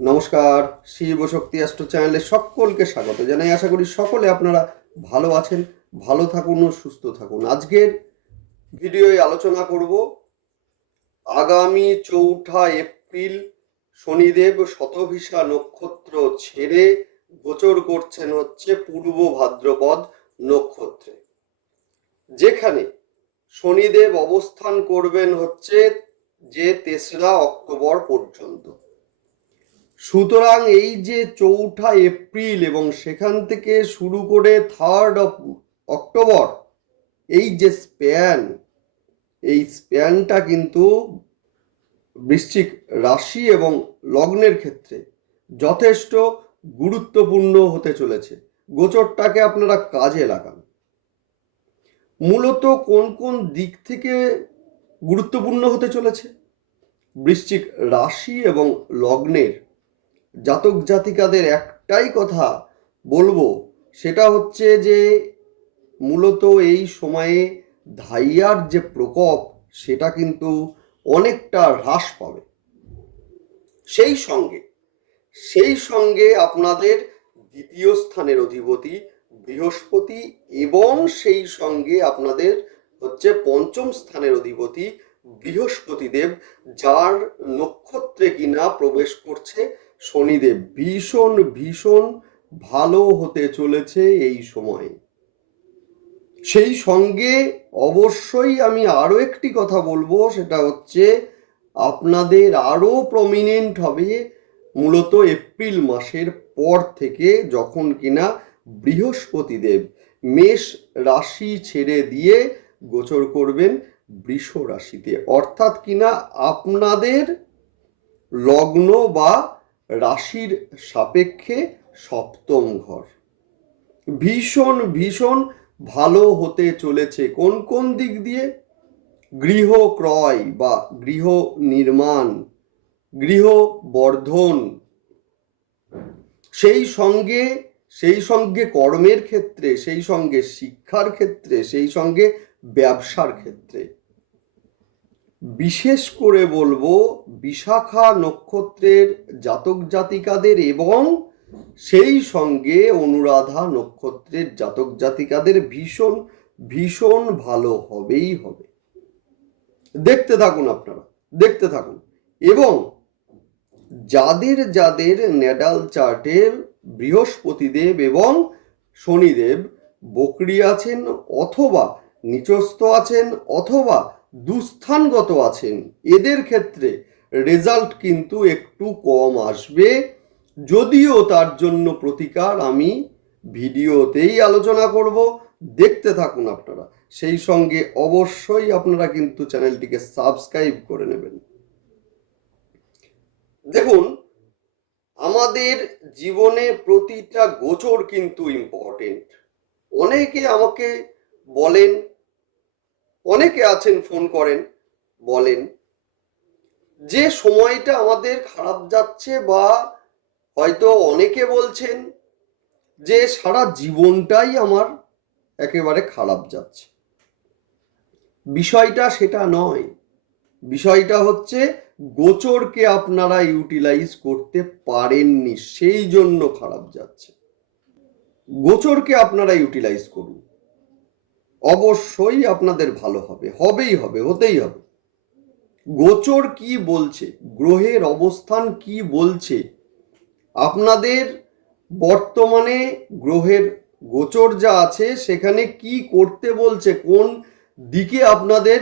নমস্কার, শিব শক্তি অ্যাস্ট্রো চ্যানেলে সকলকে স্বাগত জানাই। আশা করি সকলে আপনারা ভালো আছেন, ভালো থাকুন ও সুস্থ থাকুন। আজকের ভিডিওয় আলোচনা করব আগামী চৌঠা এপ্রিল শনিদেব শতভিসা নক্ষত্র ছেড়ে গোচর করছেন হচ্ছে পূর্ব ভাদ্রপদ নক্ষত্রে। যেখানে শনিদেব অবস্থান করবেন হচ্ছে যে তেসরা অক্টোবর পর্যন্ত। সুতরাং এই যে চৌঠা এপ্রিল এবং সেখান থেকে শুরু করে থার্ড অফ অক্টোবর এই যে স্প্যান এই স্প্যানটা কিন্তু বৃশ্চিক রাশি এবং লগ্নের ক্ষেত্রে যথেষ্ট গুরুত্বপূর্ণ হতে চলেছে। গোচরটাকে আপনারা কাজে লাগান। মূলত কোন কোন দিক থেকে গুরুত্বপূর্ণ হতে চলেছে? বৃশ্চিক রাশি এবং লগ্নের জাতক জাতিকাদের একটাই কথা বলব, সেটা হচ্ছে যে মূলত এই সময়ে ধাইয়ার যে প্রকোপ, সেটা কিন্তু অনেকটা হ্রাস পাবে। সেই সঙ্গে সেই সঙ্গে আপনাদের দ্বিতীয় স্থানের অধিপতি বৃহস্পতি এবং সেই সঙ্গে আপনাদের হচ্ছে পঞ্চম স্থানের অধিপতি বৃহস্পতিদেব, যার নক্ষত্রে কিনা প্রবেশ করছে শনিদেব ভীষণ ভীষণ ভালো হতে চলেছে এই সময়ে। সেই সঙ্গে অবশ্যই আমি আরও একটি কথা বলব, সেটা হচ্ছে আপনাদের আরও প্রমিনেন্ট হবে মূলত এপ্রিল মাসের পর থেকে যখন কিনা বৃহস্পতিদেব মেষ রাশি ছেড়ে দিয়ে গোচর করবেন বৃষ রাশিতে। অর্থাৎ কিনা আপনাদের লগ্ন বা রাশির সাপেক্ষে সপ্তম ঘর। ভীষণ ভীষণ ভালো হতে চলেছে। কোন কোন দিক দিয়ে? গৃহ ক্রয় বা গৃহ নির্মাণ, গৃহ বর্ধন। সেই সঙ্গে সেই সঙ্গে কর্মের ক্ষেত্রে, সেই সঙ্গে শিক্ষার ক্ষেত্রে, সেই সঙ্গে ব্যবসার ক্ষেত্রে। বিশেষ করে বলব বিশাখা নক্ষত্রের জাতক জাতিকাদের এবং সেই সঙ্গে অনুরাধা নক্ষত্রের জাতক জাতিকাদের ভীষণ ভীষণ ভালো হবেই হবে। দেখতে থাকুন আপনারা, দেখতে থাকুন। এবং যাদের যাদের নেডাল চার্টে বৃহস্পতিদেব এবং শনিদেব বকরি আছেন অথবা নিচস্থ আছেন অথবা দুস্থানগত আছেন। এদের ক্ষেত্রে রেজাল্ট কিন্তু একটু কম আসবে। যদিও তার জন্য প্রতিকার আমি ভিডিওতেই আলোচনা করব। দেখতে থাকুন আপনারা। সেই সঙ্গে অবশ্যই আপনারা কিন্তু চ্যানেলটিকে সাবস্ক্রাইব করে নেবেন। দেখুন, আমাদের জীবনে প্রতিটা গোচর কিন্তু ইম্পর্টেন্ট অনেকে আমাকে বলেন অনেকে আছেন ফোন করেন, বলেন যে সময়টা আমাদের খারাপ যাচ্ছে বা হয়তো অনেকে বলছেন যে সারা জীবনটাই আমার একেবারে খারাপ যাচ্ছে। বিষয়টা সেটা নয়। বিষয়টা হচ্ছে গোচরকে আপনারা ইউটিলাইজ করতে পারেননি, সেই জন্য খারাপ যাচ্ছে। গোচরকে আপনারা ইউটিলাইজ করুন। অবশ্যই আপনাদের ভালো হবে, হবেই হবে, হতেই হবে। গোচর কি বলছে, গ্রহের অবস্থান কি বলছে, আপনাদের বর্তমানে গ্রহের গোচর যা আছে, সেখানে কি করতে বলছে, কোন দিকে আপনাদের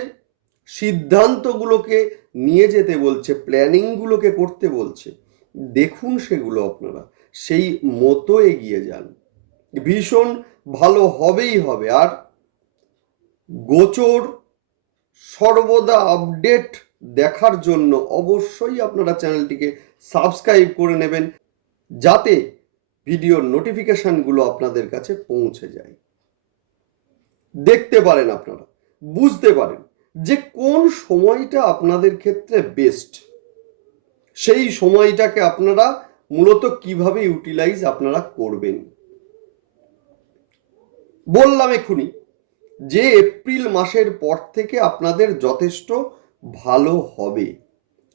সিদ্ধান্তগুলোকে নিয়ে যেতে বলছে, প্ল্যানিংগুলোকে করতে বলছে, দেখুন সেগুলো আপনারা, সেই মতো এগিয়ে যান। ভীষণ ভালো হবেই হবে, আর গোচর সর্বদা আপডেট দেখার জন্য অবশ্যই আপনারা চ্যানেলটিকে সাবস্ক্রাইব করে নেবেন, যাতে ভিডিওর নোটিফিকেশনগুলো আপনাদের কাছে পৌঁছে যায়। দেখতে পারেন আপনারা, বুঝতে পারেন যে কোন সময়টা আপনাদের ক্ষেত্রে বেস্ট সেই সময়টাকে আপনারা মূলত কীভাবে ইউটিলাইজ আপনারা করবেন। বললাম এক্ষুনি যে এপ্রিল মাসের পর থেকে আপনাদের যথেষ্ট ভালো হবে।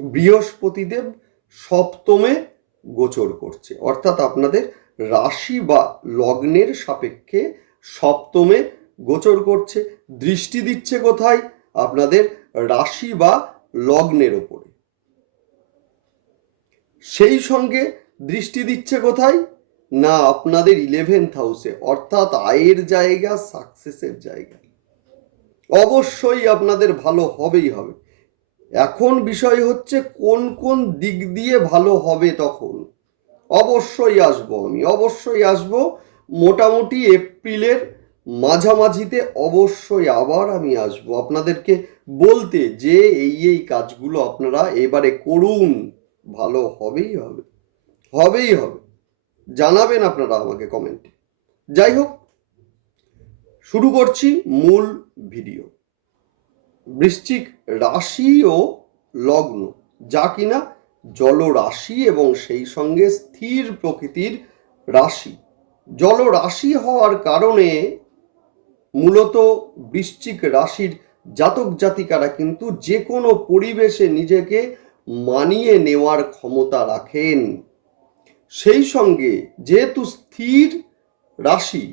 বৃহস্পতিদেব সপ্তমে গোচর করছে। অর্থাৎ আপনাদের রাশি বা লগ্নের সাপেক্ষে সপ্তমে গোচর করছে। দৃষ্টি দিচ্ছে কোথায়? আপনাদের রাশি বা লগ্নের ওপরে। সেই সঙ্গে দৃষ্টি দিচ্ছে কোথায়? না আপনাদের ইলেভেন্থ হাউসে অর্থাৎ আয়ের জায়গা সাকসেসের জায়গা। অবশ্যই আপনাদের ভালো হবেই হবে। এখন বিষয় হচ্ছে কোন কোন দিক দিয়ে ভালো হবে তখন? অবশ্যই আসব আমি, অবশ্যই আসব। মোটামুটি এপ্রিলের মাঝামাঝিতে অবশ্যই আবার আমি আসব। আপনাদেরকে বলতে যে এই এই কাজগুলো আপনারা এবারে করুন, ভালো হবেই হবে। হবেই হবে। জানাবেন আপনারা আমাকে কমেন্টে যাই হোক, শুরু করছি মূল ভিডিও। বৃশ্চিক রাশি ও লগ্ন, যা কিনা জলরাশি এবং সেই সঙ্গে স্থির প্রকৃতির রাশি। জলরাশি হওয়ার কারণে মূলত বৃশ্চিক রাশির জাতক জাতিকারা কিন্তু যে কোনো পরিবেশে নিজেকে মানিয়ে নেওয়ার ক্ষমতা রাখেন। সেই সঙ্গে যেহেতু স্থির রাশি,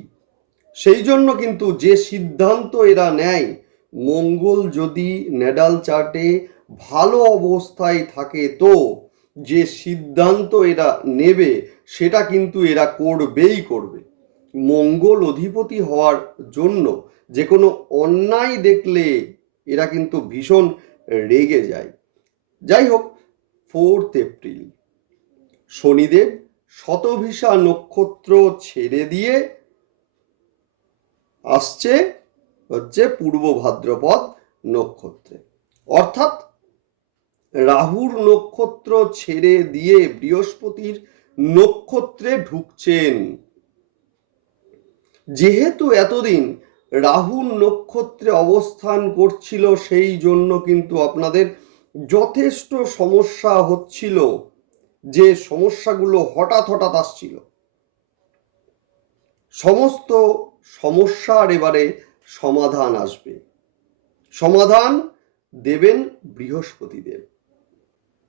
সেই জন্য কিন্তু যে সিদ্ধান্ত এরা নেয়, মঙ্গল যদি নেডাল চার্টে ভালো অবস্থায় থাকে তো যে সিদ্ধান্ত এরা নেবে, সেটা কিন্তু এরা করবেই করবে। মঙ্গল অধিপতি হওয়ার জন্য যে কোনো অন্যায় দেখলে এরা কিন্তু ভীষণ রেগে যায়। যাই হোক ফোর্থ এপ্রিল শনিদেব শতভিসা নক্ষত্র ছেড়ে দিয়ে আসছে হচ্ছে পূর্ব ভাদ্রপদ নক্ষত্রে। অর্থাৎ রাহুর নক্ষত্র ছেড়ে দিয়ে বৃহস্পতির নক্ষত্রে ঢুকছেন। যেহেতু এতদিন রাহুর নক্ষত্রে অবস্থান করছিল, সেই জন্য কিন্তু আপনাদের যথেষ্ট সমস্যা হচ্ছিল। যে সমস্যাগুলো হঠাৎ হঠাৎ আসছিল, সমস্ত সমস্যার এবারে সমাধান আসবে। সমাধান দেবেন বৃহস্পতি দেব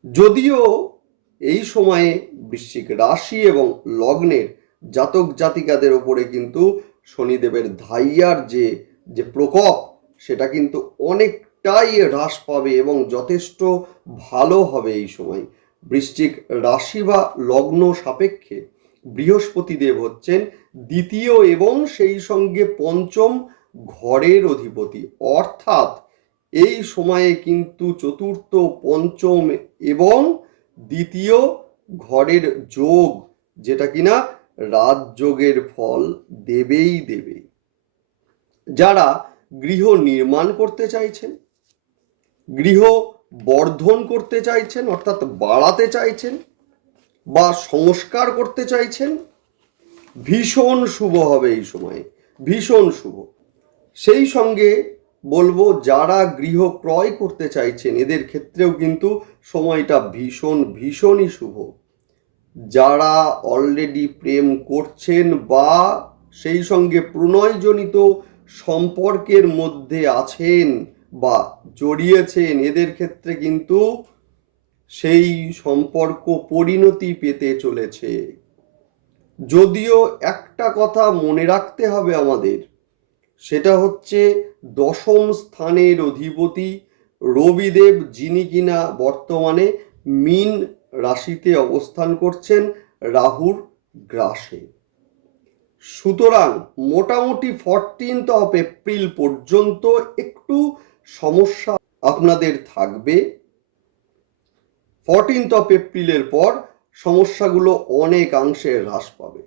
যদিও এই সময়ে বৃশ্চিক রাশি এবং লগ্নের জাতক জাতিকাদের ওপরে কিন্তু শনিদেবের ধাইয়ার যে যে প্রকোপ, সেটা কিন্তু অনেকটাই হ্রাস পাবে এবং যথেষ্ট ভালো হবে এই সময়। বৃশ্চিক রাশি বা লগ্ন সাপেক্ষে বৃহস্পতি দেব হচ্ছেন দ্বিতীয় এবং সেই সঙ্গে পঞ্চম ঘরের অধিপতি। অর্থাৎ এই সময়ে কিন্তু চতুর্থ, পঞ্চম এবং দ্বিতীয় ঘরের যোগ যেটা কিনা রাজযোগের ফল দেবেই দেবে। যারা গৃহ নির্মাণ করতে চাইছেন, গৃহ বর্ধন করতে চাইছেন, অর্থাৎ বাড়াতে চাইছেন বা সংস্কার করতে চাইছেন, ভীষণ শুভ হবে এই সময়ে, ভীষণ শুভ। সেই সঙ্গে বলব, যারা গৃহ ক্রয় করতে চাইছেন, এদের ক্ষেত্রেও কিন্তু সময়টা ভীষণ, ভীষণই শুভ। যারা অলরেডি প্রেম করছেন বা সেই সঙ্গে প্রণয়জনিত সম্পর্কের মধ্যে আছেন বা জড়িয়েছেন, এদের ক্ষেত্রে কিন্তু সেই সম্পর্ক পরিণতি পেতে চলেছে। যদিও একটা কথা মনে রাখতে হবে আমাদের, সেটা হচ্ছে দশম স্থানের অধিপতি রবিদেব যিনি কিনা বর্তমানে মিন রাশিতে অবস্থান করছেন রাহুর গ্রাসে। সুতরাং মোটামুটি ফরটিন্থ অফ এপ্রিল পর্যন্ত একটু সমস্যা আপনাদের থাকবে। ফরটিন্থ অফ এপ্রিলের পর সমস্যাগুলো অনেকাংশে হ্রাস পাবে।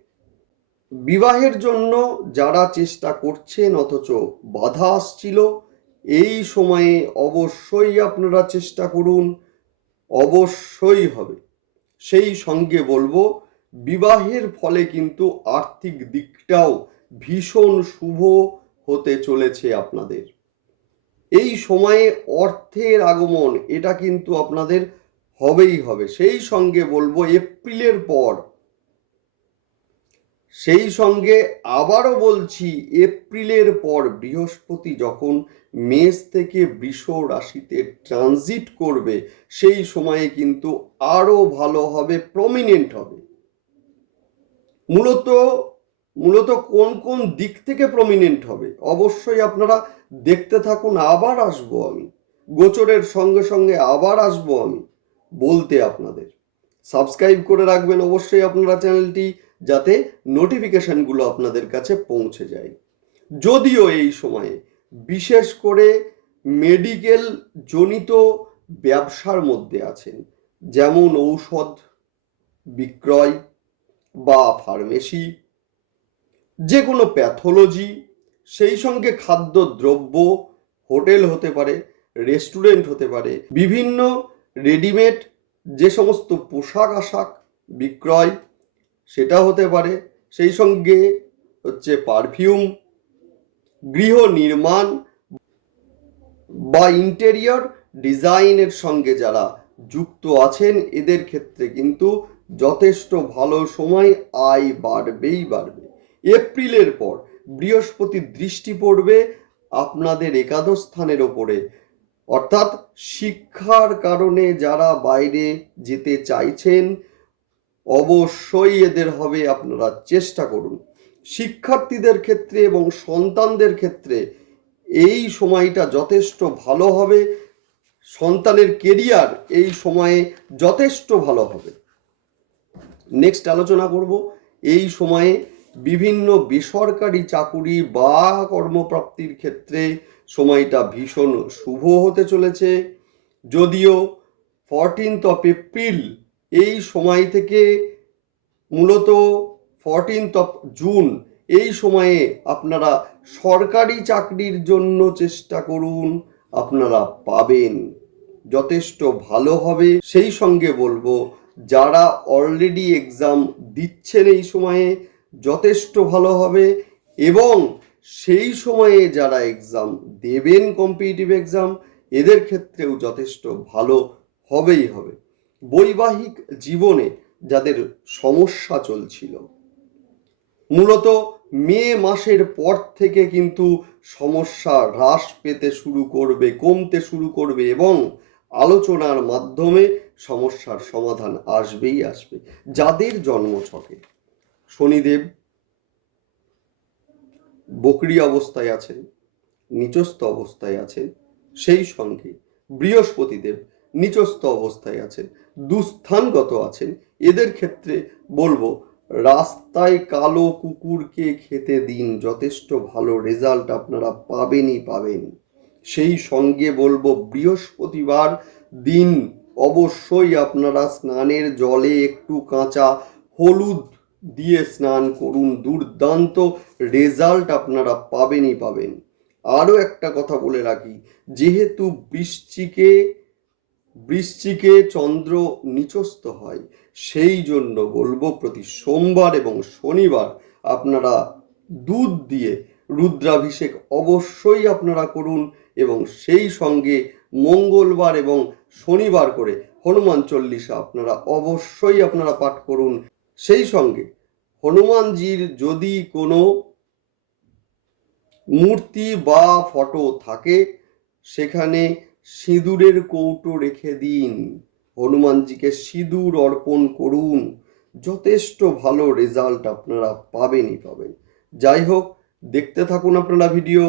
বিবাহের জন্য যারা চেষ্টা করছেন, অথচ বাধা আসছিল, এই সময়ে অবশ্যই আপনারা চেষ্টা করুন, অবশ্যই হবে। সেই সঙ্গে বলব, বিবাহের ফলে কিন্তু আর্থিক দিকটাও ভীষণ শুভ হতে চলেছে আপনাদের। এই সময়ে অর্থের আগমন, এটা কিন্তু আপনাদের হবেই হবে। সেই সঙ্গে বলব, এপ্রিলের পর, সেই সঙ্গে আবারও বলছি, এপ্রিলের পর বৃহস্পতি যখন মেষ থেকে বৃষ রাশিতে ট্রানজিট করবে, সেই সময়ে কিন্তু আরও ভালো হবে প্রমিনেন্ট হবে। মূলত মূলত কোন কোন দিক থেকে প্রমিনেন্ট হবে? অবশ্যই আপনারা দেখতে থাকুন, আবার আসব আমি। গোচরের সঙ্গে সঙ্গে আবার আসব আমি বলতে আপনাদের। সাবস্ক্রাইব করে রাখবেন অবশ্যই আপনারা চ্যানেলটি, যাতে নোটিফিকেশনগুলো আপনাদের কাছে পৌঁছে যায়। যদিও এই সময়ে বিশেষ করে মেডিকেল জনিত ব্যবসার মধ্যে আছেন, যেমন ঔষধ বিক্রয় বা ফার্মেসি যে কোনো প্যাথোলজি সেই সঙ্গে খাদ্যদ্রব্য হোটেল হতে পারে, রেস্টুরেন্ট হতে পারে, বিভিন্ন রেডিমেড যে সমস্ত পোশাক আশাক বিক্রয় সেটা হতে পারে। সেই সঙ্গে হচ্ছে পারফিউম, গৃহ নির্মাণ বা ইন্টেরিয়র ডিজাইনের সঙ্গে যারা যুক্ত আছেন, এদের ক্ষেত্রে কিন্তু যথেষ্ট ভালো সময় আয় বাড়বেই বাড়বে। এপ্রিলের পর বৃহস্পতির দৃষ্টি পড়বে আপনাদের একাদশ স্থানের ওপরে। অর্থাৎ শিক্ষার কারণে যারা বাইরে যেতে চাইছেন, অবশ্যই এদের হবে আপনারা চেষ্টা করুন। শিক্ষার্থীদের ক্ষেত্রে এবং সন্তানদের ক্ষেত্রে এই সময়টা যথেষ্ট ভালো হবে। সন্তানের কেরিয়ার এই সময়ে যথেষ্ট ভালো হবে। নেক্সট আলোচনা করব। এই সময়ে বিভিন্ন বেসরকারি চাকুরি বা কর্মপ্রাপ্তির ক্ষেত্রে সময়টা ভীষণ শুভ হতে চলেছে। যদিও ফরটিন্থ অফ এপ্রিল এই সময় থেকে মূলত ফরটিন্থ অফ জুন এই সময়ে আপনারা সরকারি চাকরির জন্য চেষ্টা করুন, আপনারা পাবেন। যথেষ্ট ভালো হবে। সেই সঙ্গে বলব, যারা অলরেডি এক্সাম দিচ্ছেন এই সময়ে যথেষ্ট ভালো হবে এবং সেই সময়ে যারা এক্সাম দেবেন কম্পিটিটিভ এক্সাম এদের ক্ষেত্রেও যথেষ্ট ভালো হবেই হবে। বৈবাহিক জীবনে যাদের সমস্যা চলছিল, মূলত মে মাসের পর থেকে কিন্তু সমস্যা হ্রাস পেতে শুরু করবে, কমতে শুরু করবে এবং আলোচনার মাধ্যমে সমস্যার সমাধান আসবেই আসবে। যাদের জন্মছকে শনিদেব বকরি অবস্থায় আছেন, নিচস্থ অবস্থায় আছেন, সেই সঙ্গে বৃহস্পতিদেব নিচস্থ অবস্থায় আছেন, দুস্থানগত আছেন। এদের ক্ষেত্রে বলব, রাস্তায় কালো কুকুরকে খেতে দিন, যথেষ্ট ভালো রেজাল্ট আপনারা পাবেনই পাবেন। সেই সঙ্গে বলব, বৃহস্পতিবার দিন অবশ্যই আপনারা স্নানের জলে একটু কাঁচা হলুদ দিয়ে স্নান করুন। দুর্দান্ত রেজাল্ট আপনারা পাবেনই পাবেন। আরও একটা কথা বলে রাখি, যেহেতু বৃশ্চিকে বৃশ্চিকে চন্দ্র নিচস্থ হয়, সেই জন্য বলব প্রতি সোমবার এবং শনিবার আপনারা দুধ দিয়ে রুদ্রাভিষেক অবশ্যই আপনারা করুন এবং সেই সঙ্গে মঙ্গলবার এবং শনিবার করে হনুমান চল্লিশা আপনারা অবশ্যই আপনারা পাঠ করুন। সেই সঙ্গে হনুমানজির যদি কোনো মূর্তি বা ফটো থাকে, সেখানে সিঁদুরের কৌটো রেখে দিন। হনুমানজিকে সিঁদুর অর্পণ করুন। যথেষ্ট ভালো রেজাল্ট আপনারা পাবেনই পাবেন। যাই হোক, দেখতে থাকুন আপনারা ভিডিও,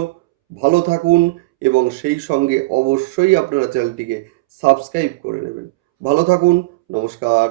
ভালো থাকুন এবং সেই সঙ্গে অবশ্যই আপনারা চ্যানেলটিকে সাবস্ক্রাইব করে নেবেন। ভালো থাকুন, নমস্কার।